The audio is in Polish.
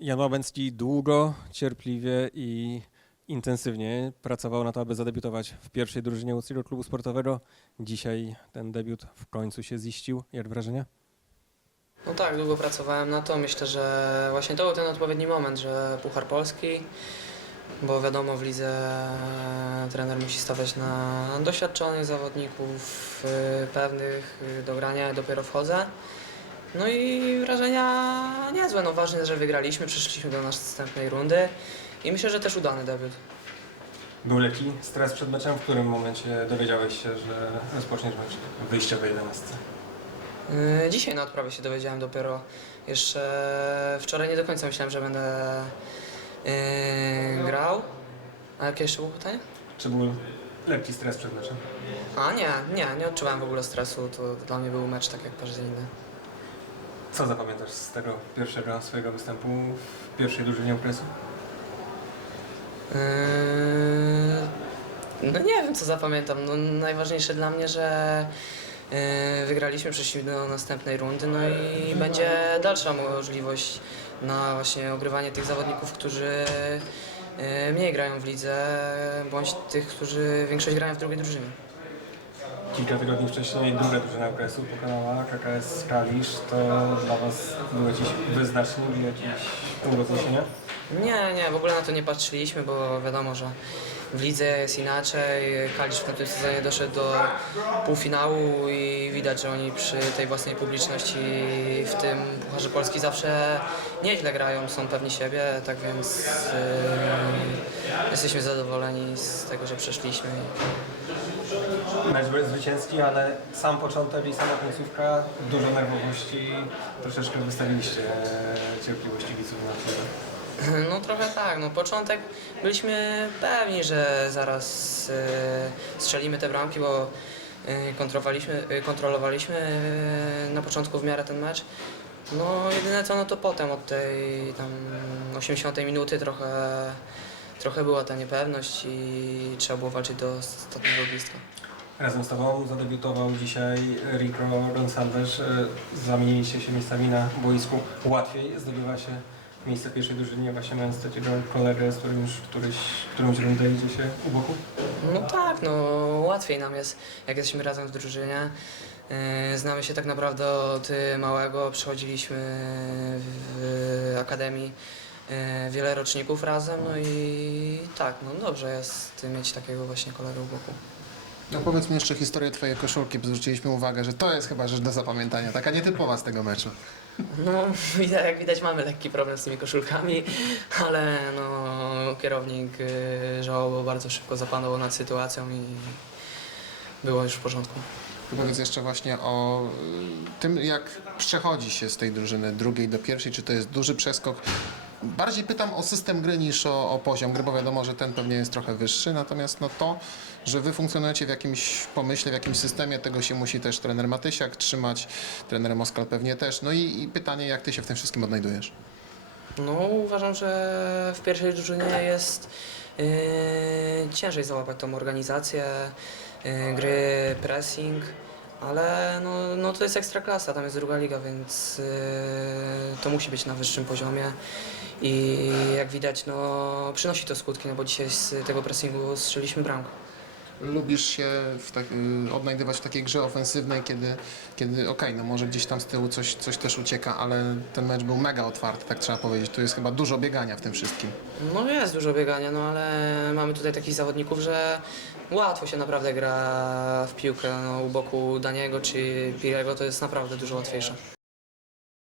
Jan Łabęcki długo, cierpliwie i intensywnie pracował na to, aby zadebiutować w pierwszej drużynie łódzkiego klubu sportowego. Dzisiaj ten debiut w końcu się ziścił. Jak wrażenia? No tak, długo pracowałem na to. Myślę, że właśnie to był ten odpowiedni moment, że Puchar Polski, bo wiadomo w lidze e, trener musi stawiać na doświadczonych zawodników, y, pewnych y, do grania, dopiero wchodzę. No i wrażenia niezłe, no ważne, że wygraliśmy, przeszliśmy do następnej rundy i myślę, że też udany debiut. Był lekki stres przed meczem. W którym momencie dowiedziałeś się, że rozpoczniesz mecz wyjściowej 11? Y, Dzisiaj na odprawie się dowiedziałem dopiero. Jeszcze wczoraj nie do końca myślałem, że będę y, grał. A jakie jeszcze było pytanie? Czy był lekki stres przed meczem? A nie, nie, nie odczuwałem w ogóle stresu. To dla mnie był mecz tak jak każdy inny. Co zapamiętasz z tego pierwszego swojego występu w pierwszej drużynie okresu? Yy, No nie wiem co zapamiętam. No, najważniejsze dla mnie, że yy, wygraliśmy, przeszliśmy do następnej rundy, no i będzie dalsza możliwość na właśnie ogrywanie tych zawodników, którzy yy, mniej grają w lidze, bądź tych, którzy większość grają w drugiej drużynie. Kilka tygodni wcześniej druga drużyna okresu pokonała KKS Kalisz. To dla Was był jakiś wyznacznik, jakiś punkt odniesienia? Nie, nie, w ogóle na to nie patrzyliśmy, bo wiadomo, że w lidze jest inaczej. Kalisz w tym sezonie doszedł do półfinału i widać, że oni przy tej własnej publiczności w tym Pucharze Polski zawsze nieźle grają, są pewni siebie, tak więc yy, jesteśmy zadowoleni z tego, że przeszliśmy. Mecz był zwycięski, ale sam początek i sama końcówka, dużo nerwowości, troszeczkę wystawiliście e, cierpliwości widzów na chwilę. No trochę tak, no początek byliśmy pewni, że zaraz e, strzelimy te bramki, bo e, kontrolowaliśmy, e, kontrolowaliśmy e, na początku w miarę ten mecz. No jedyne co, no to potem od tej tam 80 minuty trochę, trochę była ta niepewność i trzeba było walczyć do ostatniego ogniska. Razem z Tobą zadebiutował dzisiaj Rico Gonsalves. E, Zamieniliście się miejscami na boisku. Łatwiej zdobywa się miejsce w pierwszej drużynie, właśnie mając takiego kolegę, z którym już któryś, którymś rundę idzie się u boku? No tak, no łatwiej nam jest, jak jesteśmy razem w drużynie. Yy, Znamy się tak naprawdę od małego, przechodziliśmy w akademii yy, wiele roczników razem, no i tak, no dobrze jest mieć takiego właśnie kolegę u boku. No powiedz mi jeszcze historię twojej koszulki, bo zwróciliśmy uwagę, że to jest chyba rzecz do zapamiętania, taka nietypowa z tego meczu. No widać, jak widać mamy lekki problem z tymi koszulkami, ale no kierownik yy, żałował bardzo szybko zapanował nad sytuacją i było już w porządku. Powiedz jeszcze właśnie o y, tym, jak przechodzi się z tej drużyny drugiej do pierwszej, czy to jest duży przeskok. Bardziej pytam o system gry niż o, o poziom gry, bo wiadomo, że ten pewnie jest trochę wyższy, natomiast no to, że wy funkcjonujecie w jakimś pomyśle, w jakimś systemie, tego się musi też trener Matysiak trzymać, trener Moskal pewnie też. No i, i pytanie, jak ty się w tym wszystkim odnajdujesz? No uważam, że w pierwszej drużynie jest yy, ciężej załapać tą organizację, yy, gry, pressing, ale no, no to jest ekstraklasa, tam jest druga liga, więc yy, to musi być na wyższym poziomie i jak widać no, przynosi to skutki, no bo dzisiaj z tego pressingu strzeliśmy bramkę. Lubisz się w tak, y, odnajdywać w takiej grze ofensywnej, kiedy, kiedy okej, no może gdzieś tam z tyłu coś, coś też ucieka, ale ten mecz był mega otwarty, tak trzeba powiedzieć. Tu jest chyba dużo biegania w tym wszystkim. No jest dużo biegania, no ale mamy tutaj takich zawodników, że łatwo się naprawdę gra w piłkę. No, u boku Daniego czy Pirego to jest naprawdę dużo łatwiejsze.